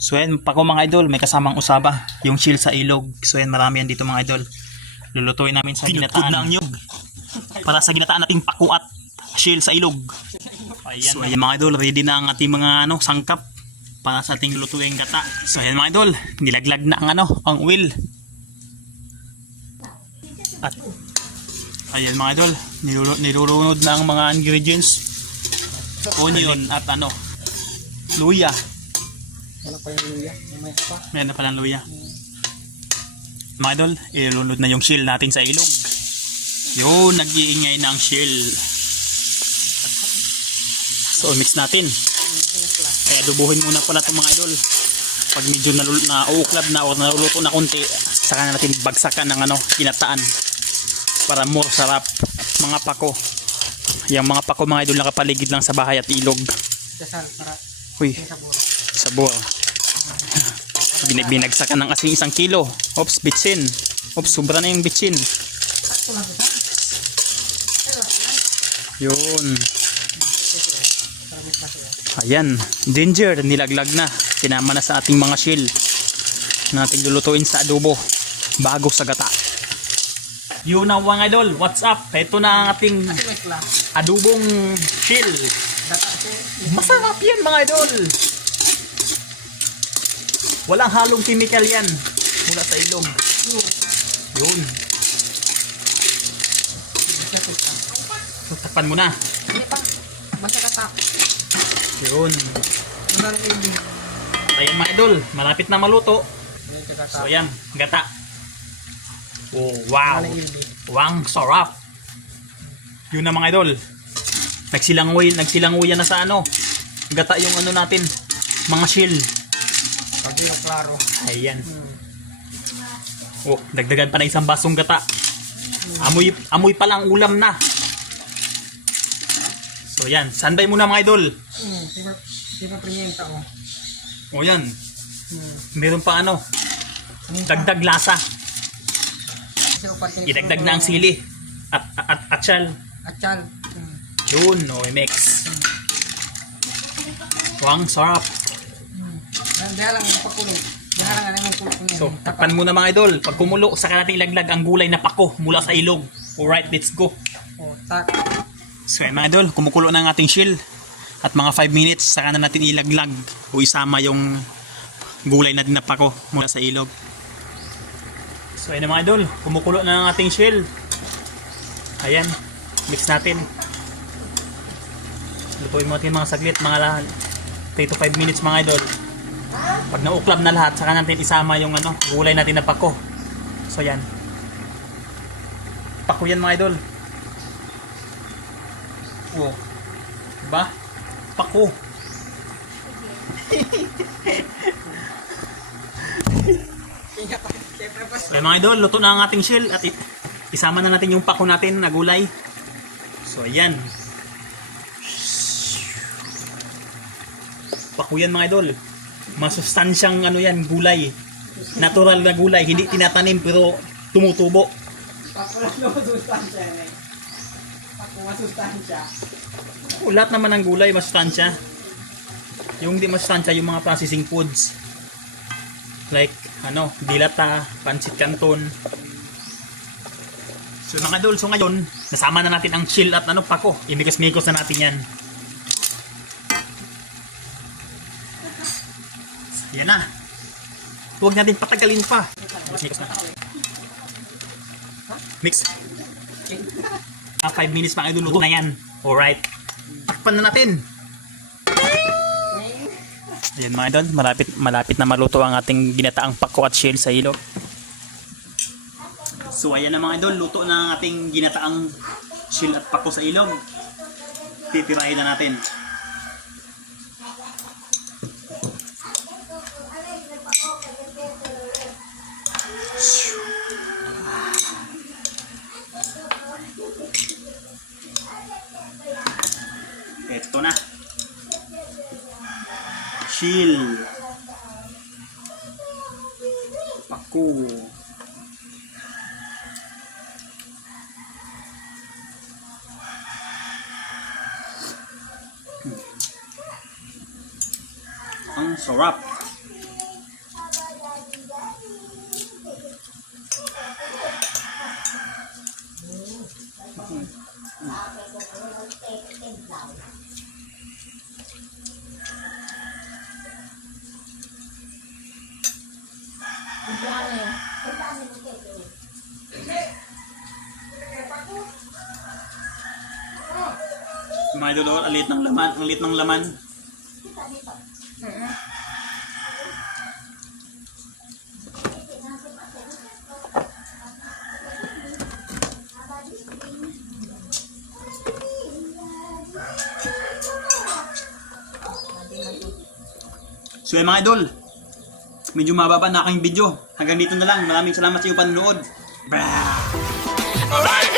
So yan, pako mga idol, may kasamang usaba, yung shield sa ilog. So yan, marami yan dito mga idol. Lulutuin namin sa ginataan ng nyug. Para sa ginataan nating pako at shield sa ilog. So ayan mga idol, ready na ang ating mga sangkap para sa ating lulutuing gata. So ayan mga idol, nilaglag na ang oil. At ayan mga idol, nilulunod na ang mga ingredients. Onion at luya. Wala pa yung luya. May pa. Meron na palang luya. Mga idol, ilunod na yung shield natin sa ilog. Yun, nag-iingay na ang shield. So, mix natin. Kaya dubuhin muna pala itong mga idol. Pag medyo nauuklab na o naluluto na konti, saka na natin bagsakan ng ginataan. Para more sarap. Mga pako. Yung mga pako mga idol nakapaligid lang sa bahay at ilog. Dasal para Uy, sabor. sabor. Binagsakan ng asin 1 kilo. Oops, bitsin. Oops, sobra na yung bitsin. Sakto lang ito. Yun. Sarabit na siya. Ayan, ginger, nilaglag na. Sinama na sa ating mga shield na ating lulutuin sa adobo bago sa gata. Yun na mga idol, what's up? Ito na ang ating Kasi may class. adobong shield. Data kasi. Masarap yan mga idol. Walang halong chemical yan mula sa ilog. Yun. So, takpan mo na. Hindi pa. Basta katap. Yun. Madalang ilmi. Ayan mga idol, malapit na maluto. Hindi ka katap. So ayan, gata. Oh, wow. Madalang ilmi. Wang sarap. Yun na mga idol. Nagsilangoy na sa gata yung natin, mga shield. Pag yung klaro. Ayan. Oh, dagdagan pa na 1 basong gata. Amoy pa lang ulam na. So yan, sanday muna mga idol. Di ba prinyenta o? O yan, meron pa dagdag lasa. Idagdag na ang sili at atsal. Atsal. Yun, mix. Wang sarap. Diyan lang yung pakulo. Diyan lang yung pakulo. So, takpan muna mga idol. Pag kumulo, saka natin ilaglag ang gulay na pako mula sa ilog. Alright, let's go. O, tak. So mga idol, kumukulo na ang ating shield. At mga 5 minutes, saka na natin ilaglag o isama yung gulay natin na pako mula sa ilog. So ayun na mga idol, kumukulo na ang ating shield. Ayan, mix natin. Lutuin mo natin mga saglit, mga 3 to 5 minutes mga idol. Pag nauklab na lahat, saka natin isama yung gulay natin na pako. So yan. Pako yan mga idol. Oh. Diba? Pako. So mga idol, luto na ang ating shield at isama na natin yung pako natin na gulay. So ayan. Pako yan mga idol. Masustansyang yan, gulay. Natural na gulay, hindi tinatanim pero tumutubo. Pako lang naman sustansya yan eh. Pako masustansya. Lahat naman ng gulay masustansya. Yung hindi masustansya, yung mga processing foods. Like, dilata, pancit canton. So mga idol, so ngayon, nasama na natin ang shield at pako. Imikos-mikos na natin yan. Yan na. Huwag natin patagalin pa. Mikos na. Mix. 5 minutes mga idol, luto na yan. Alright. Takpan na natin. Ayan mga idol, malapit na maluto ang ating ginataang pako at shield sa ilog. So ayan na mga idol, luto na ang ating ginataang shield at pako sa ilog. Titirahin na natin. Ito na. Shield. Pako. Ang Sarap. Mga idol, ang liit ng laman, ang liit ng laman. So yan mga idol, medyo mababa na aking video. Hanggang dito na lang. Maraming salamat sa iyong panonood. Bra!